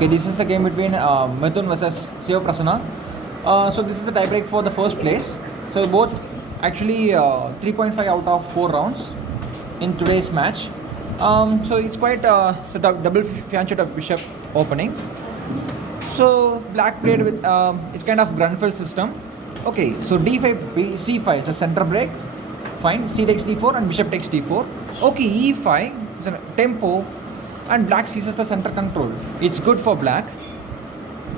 Okay, this is the game between Mirthun versus Siva Prasanna. So this is the tiebreak for the first place. So both actually 3.5 out of 4 rounds in today's match. So it's quite double fianchet of bishop opening. So black played with it's kind of Grunfeld system. Okay, so d5 c5 it's a center break. Fine, c takes d4 and bishop takes d4. Okay, e5 is a tempo and black seizes the center control. It's good for black.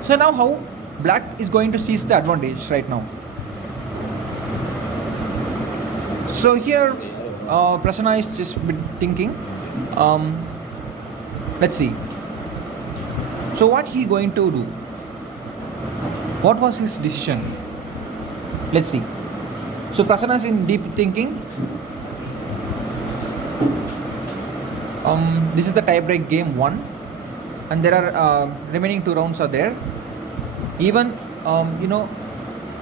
So now how black is going to seize the advantage right now. So here Prasanna is just thinking. Let's see. So what he going to do? What was his decision? Let's see. So Prasanna is in deep thinking. This is the tie-break game 1, and there are remaining 2 rounds are there. Even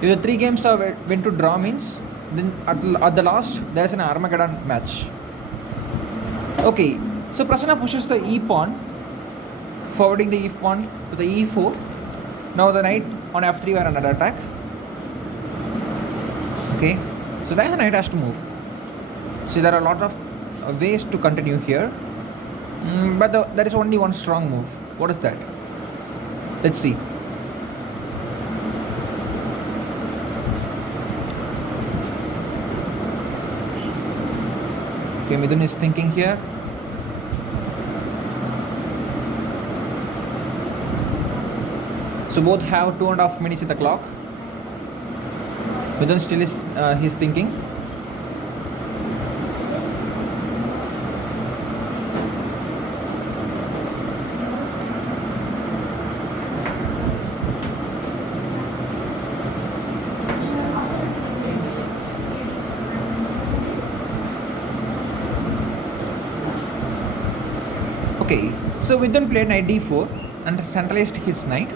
if the 3 games are went to draw means then at the last there is an Armageddon match. Okay, so Prasanna pushes the e pawn, forwarding the e pawn to the e4. Now the knight on f3 were another attack. Okay, so there the knight has to move. See, there are a lot of ways to continue here. But there is only one strong move. What is that? Let's see. Okay, Mirthun is thinking here. So both have 2.5 minutes in the clock. Mirthun still is he's thinking. Okay, so Mirthun played knight d4 and centralized his knight.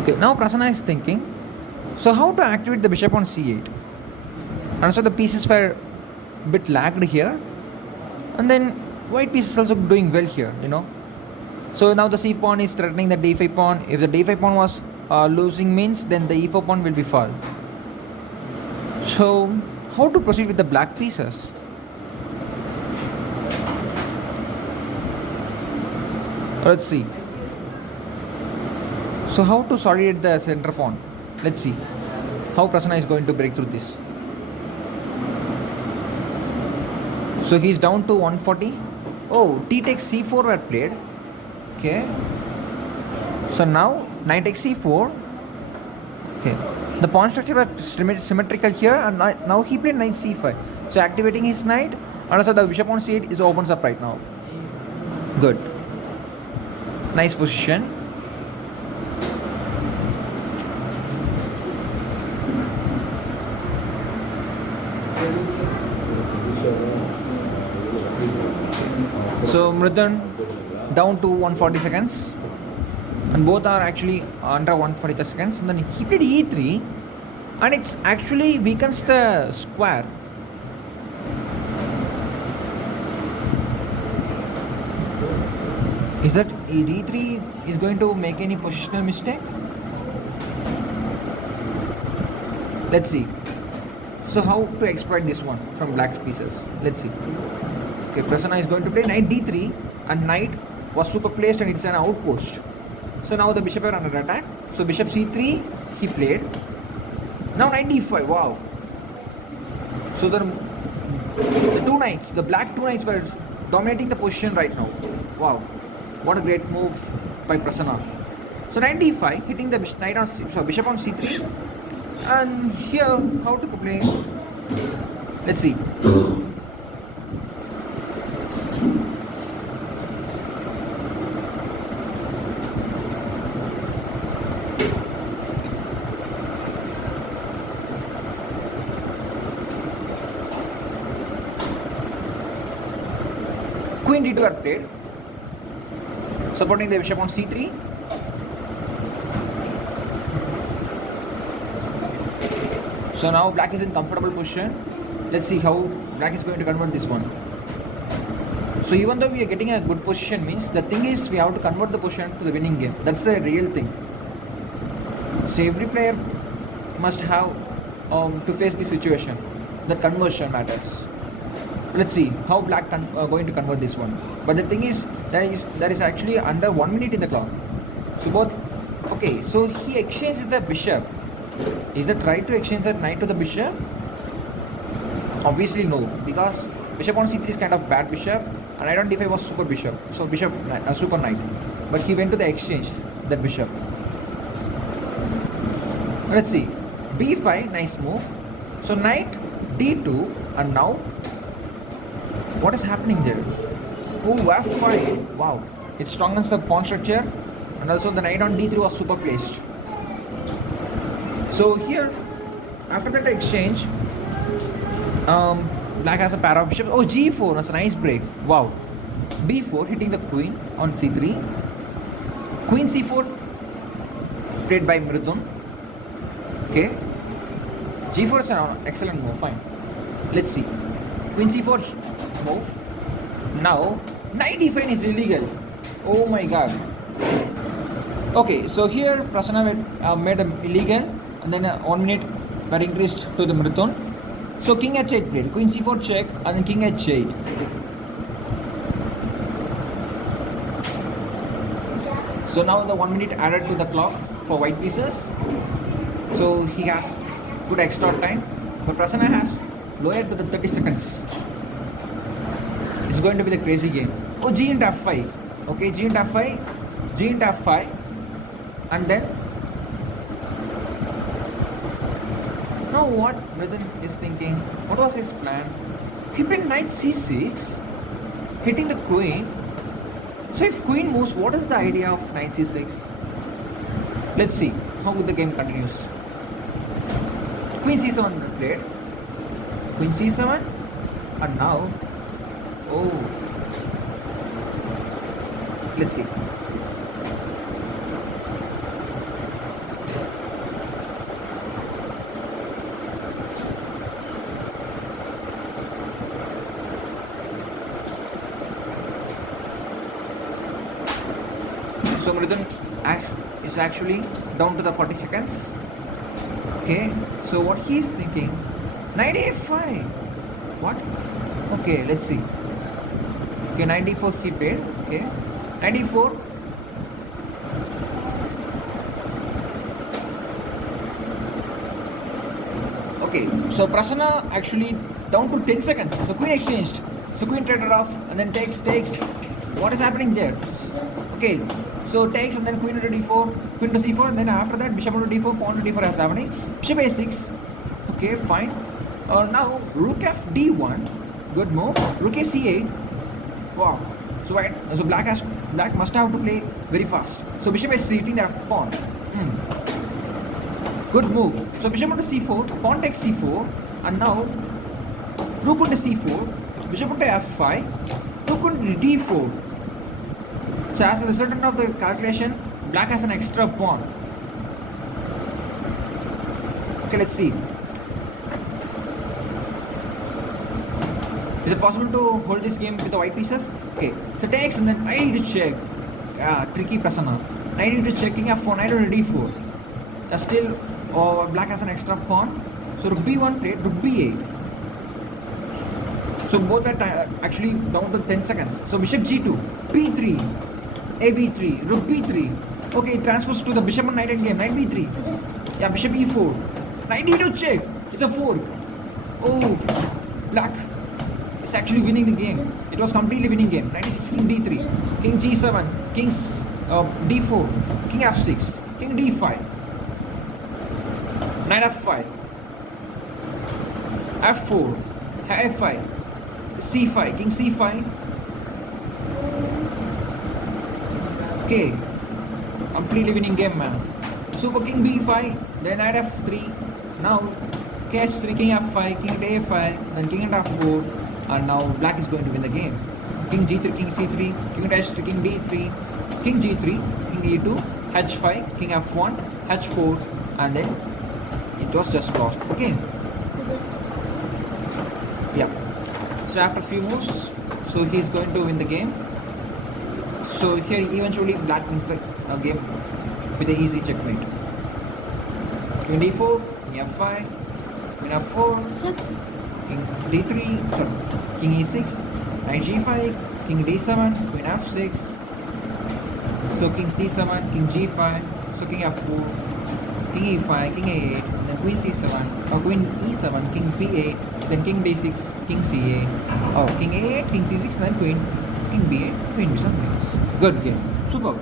Okay, now Prasanna is thinking, so how to activate the bishop on c8? And so the pieces were a bit lagged here, and then white piece is also doing well here, So now the c pawn is threatening the d5 pawn. If the d5 pawn was losing means, then the e4 pawn will be fall. So how to proceed with the black pieces? Let's see. So how to solidate the center pawn? Let's see how Prasanna is going to break through this. So he's down to 140. Oh, t takes c4 were played. Okay. So now knight takes c4. Okay. The pawn structure was symmetrical here, and now he played knight c5. So activating his knight, and also the bishop on c8 is opens up right now. Good. Nice position. So Mirthun down to 140 seconds, and both are actually under 140 seconds. And then he played e3, and it's actually weakens the square. Is that d3 is going to make any positional mistake? Let's see. So how to exploit this one from black pieces? Let's see. Okay, Prasanna is going to play knight d3, and knight was super placed and it's an outpost. So now the bishop are under attack. So bishop c3 he played. Now knight d5. Wow. So the 2 knights, the black 2 knights were dominating the position right now. Wow. What a great move by Prasanna. So knight d5, hitting the knight on bishop on c3. And here, how to play? Let's see. Queen d2 are played, supporting the bishop on c3. So now black is in comfortable position. Let's see how black is going to convert this one. So even though we are getting a good position, means the thing is we have to convert the position to the winning game. That's the real thing. So every player must have to face the situation. The conversion matters. Let's see how black going to convert this one. But the thing is, there is actually under 1 minute in the clock. So both, okay. So he exchanged the bishop. Is it right to exchange the knight to the bishop? Obviously no, because bishop on c3 is kind of bad bishop, and knight on d5 was super bishop. So bishop super knight. But he went to the exchange that bishop. Let's see. b5, nice move. So knight d2, and now what is happening there? Oh, f5. Wow. It strengthens the pawn structure, and also the knight on d3 was super placed. So here, after that exchange, black has a pair of bishops. Oh, g4. That's a nice break. Wow. b4 hitting the queen on c3. Queen c4 played by Mirthun. Okay. g4 is an excellent move. Fine. Let's see. Queen c4 move. Now, knight d5 is illegal. Oh my god. Okay, so here Prasanna made them illegal, and then 1 minute were increased to the Mirthun. So king h8 played, queen c4 check, and then king h8. So now the 1 minute added to the clock for white pieces. So he has good extra time, but Prasanna has lowered to the 30 seconds. It's going to be the crazy game. Oh, g into f5. Okay, g into f5, g into f5, and then now what Mirthun is thinking? What was his plan? He played knight c6, hitting the queen. So if queen moves, what is the idea of knight c6? Let's see how the game continues. Queen c7 played. Queen c7, and now, oh, let's see. So Mirthun is actually down to the 40 seconds. Okay, so what he is thinking, knight a5. What? Okay, let's see. Okay, knight d4 he played. Okay, knight d4. Okay, so Prasanna actually down to 10 seconds. So queen exchanged. So queen traded off, and then takes. What is happening there? Okay, so takes, and then queen to d4, queen to c4, and then after that bishop to d4, pawn to d4 is happening. Bishop a6. Okay, fine. Now rook f d1, good move. Rook a c8. Wow. So black must have to play very fast. So bishop is hitting the pawn. Good move. So bishop to c4, pawn takes c4, and now rook to c4, bishop to f5, rook to d4. So as a result of the calculation, black has an extra pawn. Okay, let's see. Is it possible to hold this game with the white pieces? Okay, so takes, and then I need to check. Yeah, tricky Prasanna. I need to check king f4, knight to d4. Still, black has an extra pawn. So rook b1 played, rook b8. So both are actually down to 10 seconds. So bishop g2, b3, a b3, rook b3. Okay, it transfers to the bishop and knight endgame. Knight b3. Yeah, bishop e4. Knight d2 check. It's a fork. Oh, black is actually winning the game. It was completely winning game. Knight e6, king d3, king g7, king d4, king f6, king d5, knight f5, f4, f5, c5, king c5. Okay, completely winning game, man. Super king b5, then knight f3. Now king h3, king f5, king a5, then king f4, and now black is going to win the game. King g3, king c3, king h3, king d3, king g3, king e2, h5, king f1, h4, and then it was just lost again. Yeah. So after a few moves, So he's going to win the game. So here eventually black wins the game with an easy checkmate. Queen d4, king f5, queen f4, Check. king d3, sorry, king e6, knight g5, king d7, queen f6. So king c7, king g5, so king f4, king e5, king a8, then queen c7, or queen e7, king b8, then king d6, king ca, oh king a8, king c6, then queen, king b8, queen b7. Good game, superb.